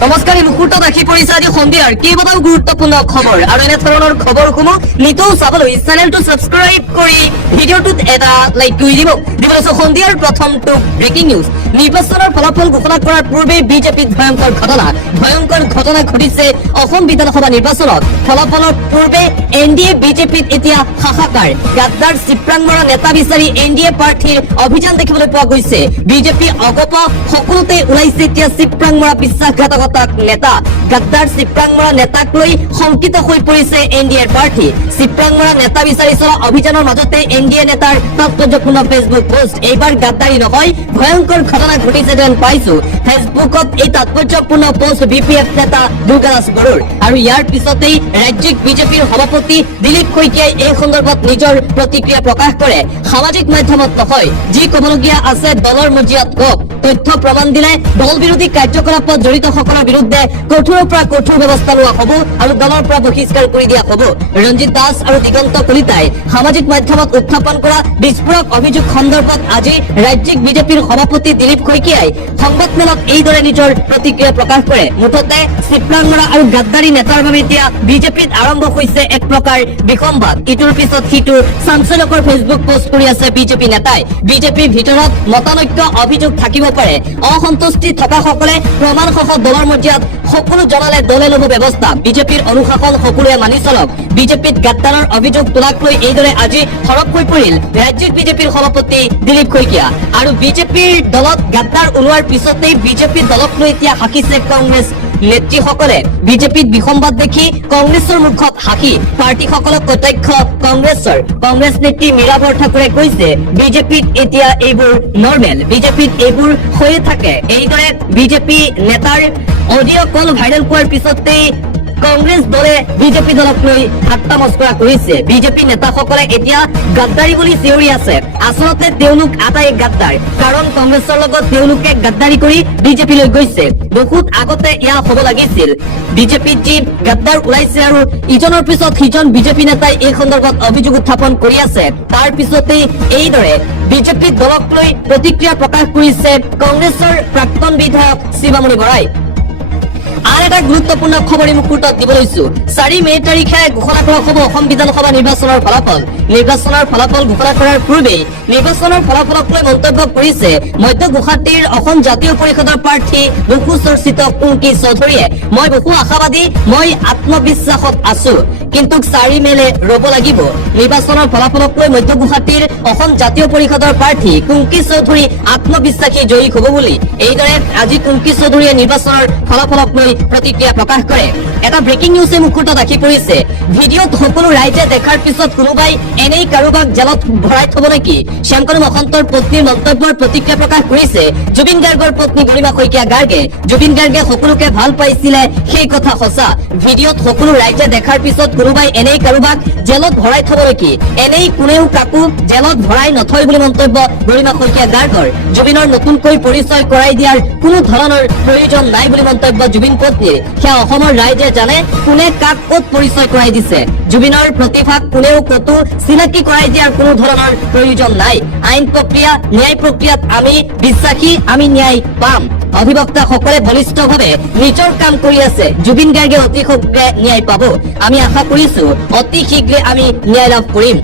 নমস্কাৰ মুহূৰ্ত দেখি পৰিছে আজি সন্ধিয়াৰ কেইবাটাও গুৰুত্বপূৰ্ণ খবৰ আৰু এনে ধৰণৰ খবৰসমূহ নিতৌ চাবলৈ চেনেলটো ছাবস্ক্ৰাইব কৰি ভিডিঅ'টোত এটা লাইক কৰি দিব। দিবলৈছো সন্ধিয়াৰ প্ৰথমটো ব্ৰেকিং নিউজ। নিৰ্বাচনৰ ফলাফল ঘোষণা কৰাৰ পূৰ্বে বিজেপিত ভয়ংকৰ ঘটনা ঘটিছে অসম বিধানসভা নিৰ্বাচনত। ফলাফলৰ পূৰ্বে এনডিএ বিজেপিত এতিয়া হাহাকাৰ। গাদ্দাৰ চিপ্ৰাংমৰা নেতা বিচাৰি এনডিএ প্ৰাৰ্থীৰ অভিযান দেখিবলৈ পোৱা গৈছে। বিজেপি অগপ সকলোতে ওলাইছে এতিয়া চিপ্ৰাংমৰা বিশ্বাসঘাতকতাক নেতা। গাদ্দাৰ চিপ্ৰাংমৰা নেতাক লৈ শংকিত হৈ পৰিছে এনডিএৰ প্ৰাৰ্থী। চিপ্ৰাংমৰা নেতা বিচাৰি চলা অভিযানৰ মাজতে এনডিএ নেতাৰ তাৎপৰ্যপূৰ্ণ ফেচবুক পোষ্ট। এইবাৰ গাদ্দাৰী নহয় ভয়ংকৰ ঘটনা ঘটিছে যেন পাইছো। ফেচবুকত এই তাৎপৰ্যপূৰ্ণ পোষ্ট বিপিএফ নেতা দুৰ্গাদাস বড়োৰ। আৰু ইয়াৰ পিছতেই ৰাজ্যিক বিজেপিৰ সভাপতি দিলীপ শইকীয়াই এই সন্দৰ্ভত নিজৰ প্ৰতিক্ৰিয়া প্ৰকাশ কৰে। সামাজিক মাধ্যমত নহয়, যি কবলগীয়া আছে দলৰ মজিয়াত কওক। তথ্য প্ৰমাণ দিলে দল বিৰোধী কাৰ্যকলাপত জড়িতসকলৰ বিৰুদ্ধে কঠোৰৰ পৰা কঠোৰ ব্যৱস্থা লোৱা হ'ব আৰু দলৰ পৰা বহিষ্কাৰ কৰি দিয়া হ'ব। ৰঞ্জিত দাস আৰু দিগন্ত কলিতাই সামাজিক মাধ্যমত উত্থাপন কৰা বিস্ফোৰক অভিযোগ সন্দৰ্ভত আজি ৰাজ্যিক বিজেপিৰ সভাপতি দিলীপ শইকীয়াই সংবাদমেলত এইদৰে নিজৰ প্ৰতিক্ৰিয়া প্ৰকাশ কৰে। মুঠতে চিপ্ৰাংমৰা আৰু গাদ্দাৰী নেতাৰ বাবে এতিয়া বিজেপিত আৰম্ভ হৈছে এক প্ৰকাৰ বিসম্বাদ। ইটোৰ পিছত সিটোৰ চাঞ্চল্যকৰ ফেচবুক পোষ্ট কৰি আছে বিজেপি নেতাই। বিজেপিৰ ভিতৰত মতানৈক্য অভিযোগ থাকিব পাৰে। অসন্তুষ্টি থকাসকলে প্ৰমাণসহ দলৰ মজিয়াত সকলো জনালে দলে ল'ব ব্যৱস্থা। বিজেপিৰ অনুশাসন সকলোৱে মানি চলক। বিজেপিত গাদ্দাৰৰ অভিযোগ তোলাক লৈ এইদৰে আজি সৰব হৈ পৰিল ৰাজ্যিক বিজেপিৰ সভাপতি দিলীপ শইকীয়া। আৰু বিজেপিৰ দলত গাদ্দাৰ ওলোৱাৰ পিছতেই বিজেপি দলক লৈ এতিয়া হাকিছে কংগ্ৰেছ নেত্ৰীসকলে। বিজেপিত বিসম্বাদ দেখি কংগ্ৰেছৰ মুখত হাঁহি প্ৰাৰ্থীসকলক কটাক্ষ কংগ্ৰেছ নেত্ৰী মীৰা বৰঠাকুৰে কৈছে বিজেপিত এতিয়া এইবোৰ নৰ্মেল, বিজেপিত এইবোৰ হৈয়ে থাকে। এইদৰে বিজেপি নেতাৰ অডিঅ' কল ভাইৰেল হোৱাৰ পিছতেই কংগ্ৰেছ দলে বিজেপি দলক লৈ ঠাট্টা মস্কৰা কৰিছে। বিজেপি নেতাসকলে এতিয়া গাদ্দাৰী বুলি চিঞৰি আছে। আচলতে তেওঁলোক আটাই গাদ্দাৰ, কাৰণ কংগ্ৰেছৰ লগত তেওঁলোকে গাদ্দাৰী কৰি বিজেপিলৈ গৈছে। বহুত আগতে এয়া হ'ব লাগিছিল। বিজেপিত যি গাদ্দাৰ ওলাইছে আৰু ইজনৰ পিছত সিজন বিজেপি নেতাই এই সন্দৰ্ভত অভিযোগ উত্থাপন কৰি আছে। তাৰ পিছতেই এইদৰে বিজেপি দলক লৈ প্ৰতিক্ৰিয়া প্ৰকাশ কৰিছে কংগ্ৰেছৰ প্ৰাক্তন বিধায়ক শিৱামণি বৰাই। আন এটা গুৰুত্বপূৰ্ণ খবৰ এই মুহূৰ্তত দিব লৈছো। 4 মে তাৰিখে ঘোষণা কৰা হ'ব অসম বিধানসভা নিৰ্বাচনৰ ফলাফল। নিৰ্বাচনৰ ফলাফল ঘোষণা কৰাৰ পূৰ্বেই নিৰ্বাচনৰ ফলাফলক লৈ মন্তব্য কৰিছে মধ্য গুৱাহাটীৰ অসম জাতীয় পৰিষদৰ প্ৰাৰ্থী বহু চৰ্চিত কুংকি চৌধুৰীয়ে। মই বহু আশাবাদী, মই আত্মবিশ্বাসত আছো, কিন্তু 4 মেলে ৰ'ব লাগিব। নিৰ্বাচনৰ ফলাফলক লৈ মধ্য গুৱাহাটীৰ অসম জাতীয় পৰিষদৰ প্ৰাৰ্থী কুংকি চৌধুৰী আত্মবিশ্বাসী জয়ী হ'ব বুলি এইদৰে আজি কুংকি চৌধুৰীয়ে নিৰ্বাচনৰ ফলাফলক লৈ প্ৰতিক্ৰিয়া প্ৰকাশ কৰে। এটা ব্ৰেকিং নিউজে মুহূৰ্তত আহি পৰিছে। ভিডিঅ'ত সকলো ৰাইজে দেখাৰ পিছত কোনোবাই এনেই কাৰোবাক জেলত ভৰাই থব নেকি? শ্যামকানু মহন্তৰ পত্নীৰ মন্তব্যৰ প্ৰতিক্ৰিয়া প্ৰকাশ কৰিছে জুবিন গাৰ্গৰ পত্নী গৰিমা শইকীয়া গাৰ্গে। জুবিন গাৰ্গে সকলোকে ভাল পাইছিলে, সেই কথা সঁচা। ভিডিঅ'ত সকলো ৰাইজে দেখাৰ পিছত কোনোবাই এনেই কাৰোবাক জেলত ভৰাই থব নেকি? এনেই কোনেও কাকো জেলত ভৰাই নথয় বুলি মন্তব্য গৰিমা শইকীয়া গাৰ্গৰ। জুবিনৰ নতুনকৈ পৰিচয় কৰাই দিয়াৰ কোনো ধৰণৰ প্ৰয়োজন নাই বুলি মন্তব্য জুবিন পত্নীৰ। সেয়া অসমৰ ৰাইজে জানে কোনে কাক ক'ত পৰিচয় কৰাই দিছে। জুবিনৰ প্ৰতিভাক কোনেও ক'তো চিনাকি কৰাই দিয়াৰ কোনো ধৰণৰ প্ৰয়োজন নাই। আইন প্ৰক্ৰিয়া, ন্যায় প্ৰক্ৰিয়াত আমি বিশ্বাসী, আমি ন্যায় পাম। অধিবক্তাসকলে বলিষ্ঠভাৱে নিজৰ কাম কৰি আছে। জুবিন গাৰ্গে অতি শীঘ্ৰে ন্যায় পাব। আমি আশা কৰিছো অতি শীঘ্ৰে আমি ন্যায় লাভ কৰিম।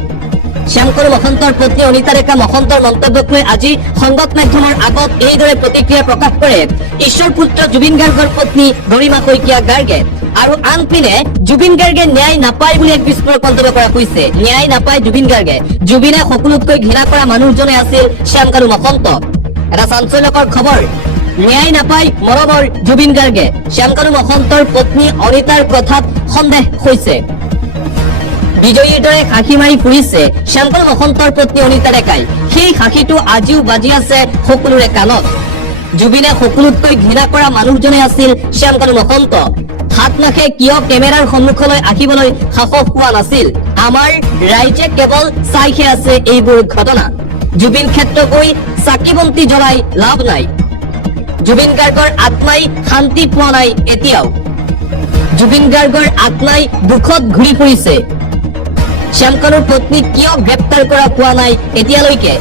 শ্যামকানু মহন্তৰ পত্নী অনিতা ৰেখা মহন্তৰ মন্তব্যক লৈ আজি সংবাদ মাধ্যমৰ আগত এইদৰে প্ৰতিক্ৰিয়া প্ৰকাশ কৰে ঈশ্বৰ পুত্ৰ জুবিন গাৰ্গৰ পত্নী গৰিমা শইকীয়া গাৰ্গে। আৰু আনপিনে জুবিন গাৰ্গে ন্যায় নাপায় বুলি এক বিস্ফোৰক মন্তব্য কৰা হৈছে। ন্যায় নাপায় জুবিন গাৰ্গে। জুবিনে সকলোতকৈ ঘৃণা কৰা মানুহজনে আছিল শ্যামকানু মহন্ত। এটা চাঞ্চল্যকৰ খবৰ, ন্যায় নাপায় মৰমৰ জুবিন গাৰ্গে। শ্যামকানু মহন্তৰ পত্নী অনিতাৰ কথাত সন্দেহ হৈছে। বিজয়ীৰ দৰে হাঁহি মাৰি ফুৰিছে শ্যামকানু মহন্তৰ পত্নী অনিতা ৰেখাই। সেই হাঁহিটো আজিও বাজি আছে সকলোৰে কাণত। জুবিনে সকলোতকৈ ঘৃণা কৰা মানুহজনে আছিল শ্যামকানু মহন্ত। হাত নাখে কিয় কেমেৰাৰ সন্মুখলৈ আহিবলৈ সাহস পোৱা নাছিল? আমাৰ ৰাইজে কেৱল চাইহে আছে এইবোৰ ঘটনা। জুবিন ক্ষেত্ৰ গৈ চাকি বন্তি জ্বলাই লাভ নাই। জুবিন গাৰ্গৰ আত্মাই শান্তি পোৱা নাই এতিয়াও। জুবিন গাৰ্গৰ আত্মাই দুখত ঘূৰি ফুৰিছে। শ্যামকানুৰ পত্নীক কিয় গ্ৰেপ্তাৰ কৰা পোৱা নাই এতিয়ালৈকে?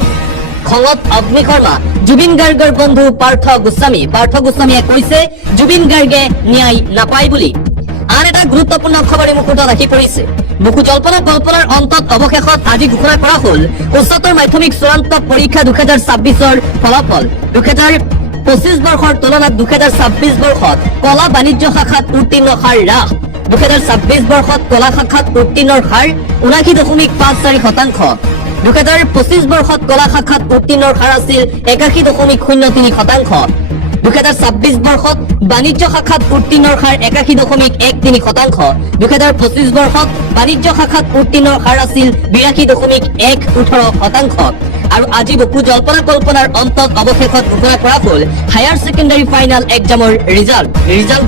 খঙত অগ্নি শৰ্মা জুবিন গাৰ্গৰ বন্ধু পাৰ্থ গোস্বামীয়ে কৈছে জুবিন গাৰ্গে ন্যায় নাপায় বুলি। আন এটা গুৰুত্বপূৰ্ণ খবৰ এই মুহূৰ্তত আহি পৰিছে। বহু জল্পনা কল্পনাৰ অন্তত অৱশেষত আজি ঘোষণা কৰা হ'ল উচ্চতৰ মাধ্যমিক চূড়ান্ত পৰীক্ষা 2026ৰ ফলাফল। 2025 বৰ্ষৰ তুলনাত 2026 বৰ্ষত কলা বাণিজ্য শাখাত উত্তীৰ্ণ হাৰ হ্ৰাস। 2026 বৰ্ষত কলা শাখাত উত্তীৰ্ণৰ হাৰ 79.54%। 2025 বৰ্ষত কলা শাখাত উত্তীৰ্ণৰ হাৰ আছিল 81.03%। 2026 বৰ্ষত বাণিজ্য শাখাত উত্তীৰ্ণৰ হাৰ 81.13%। 2025 বৰ্ষত বাণিজ্য শাখাত উত্তীৰ্ণৰ হাৰ আছিল 82.18%। আৰু আজি বহু জল্পনা কল্পনাৰ অন্তত অৱশেষত ঘোষণা কৰা হ'ল হায়াৰ ছেকেণ্ডাৰী ফাইনেল এক্সামৰ ৰিজাল্ট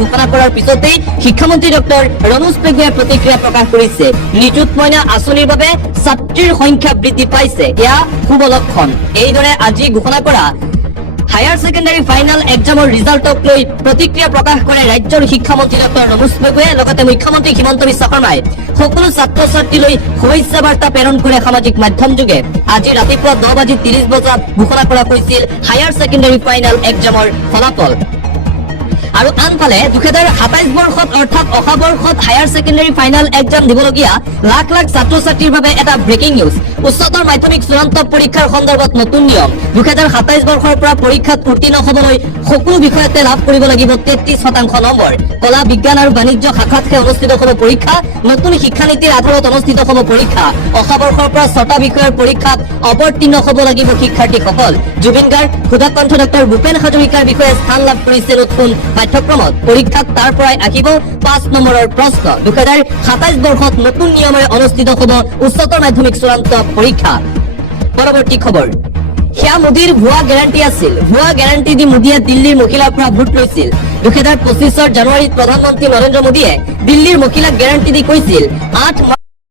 ঘোষণা কৰাৰ পিছতেই শিক্ষামন্ত্ৰী ডক্টৰ ৰণোজ পেগুৱে প্ৰতিক্ৰিয়া প্ৰকাশ কৰিছে। নিযুত মইনা আঁচনিৰ বাবে ছাত্ৰীৰ সংখ্যা বৃদ্ধি পাইছে, এয়া শুভ লক্ষণ। এইদৰে আজি ঘোষণা কৰা হায়াৰ ছেকেণ্ডাৰী ফাইনেল এক্সামৰ ৰিজাল্টক লৈ প্ৰতিক্ৰিয়া প্ৰকাশ কৰে ৰাজ্যৰ শিক্ষামন্ত্ৰী ডক্টৰ ৰণোজ পেগুৱে। লগতে মুখ্যমন্ত্ৰী হিমন্ত বিশ্ব শৰ্মাই সকলো ছাত্ৰ ছাত্ৰীলৈ শুভেচ্ছা বাৰ্তা প্ৰেৰণ কৰে সামাজিক মাধ্যম যোগে। আজি ৰাতিপুৱা 10:30 বজাত ঘোষণা কৰা হৈছিল হায়াৰ ছেকেণ্ডাৰী ফাইনেল এক্সামৰ ফলাফল। আৰু আনফালে 2027 বৰ্ষত অৰ্থাৎ অহা বৰ্ষত হায়াৰ ছেকেণ্ডাৰী ফাইনেল এক্সাম দিবলগীয়া লাখ লাখ ছাত্ৰ ছাত্ৰীৰ বাবে এটা ব্ৰেকিং নিউজ। উচ্চতৰ মাধ্যমিক চূড়ান্ত পৰীক্ষাৰ সন্দৰ্ভত নতুন নিয়ম। 2027 বৰ্ষৰ পৰা পৰীক্ষাত উত্তীৰ্ণ হ'বলৈ সকলো বিষয়তে লাভ কৰিব লাগিব 33% নম্বৰ। কলা বিজ্ঞান আৰু বাণিজ্য শাখাতহে অনুষ্ঠিত হ'ব পৰীক্ষা। নতুন শিক্ষানীতিৰ আধাৰত অনুষ্ঠিত হ'ব পৰীক্ষা। অহা বৰ্ষৰ পৰা 6টা বিষয়ৰ পৰীক্ষাত অৱতীৰ্ণ হ'ব লাগিব শিক্ষাৰ্থীসকল। জুবিন গাৰ্গ সুধাকণ্ঠ ডক্টৰ ভূপেন হাজৰিকাৰ বিষয়ে স্থান লাভ কৰিছে নতুন পাঠ্যক্ৰমত। পৰীক্ষাত তাৰ পৰাই আহিব 5 নম্বৰৰ প্ৰশ্ন। 2027 বৰ্ষত নতুন নিয়মেৰে অনুষ্ঠিত হ'ব উচ্চতৰ মাধ্যমিক চূড়ান্ত পৰীক্ষা। পৰৱৰ্তী খবৰ, সেয়া মোদীৰ ভুৱা গেৰাণ্টি আছিল। ভুৱা গেৰাণ্টি দি মোদীয়ে দিল্লীৰ মহিলাৰ পৰা ভোট লৈছিল। 2025 জানুৱাৰীত প্ৰধানমন্ত্ৰী নৰেন্দ্ৰ মোদীয়ে দিল্লীৰ মহিলাক গেৰাণ্টি দি কৈছিল 8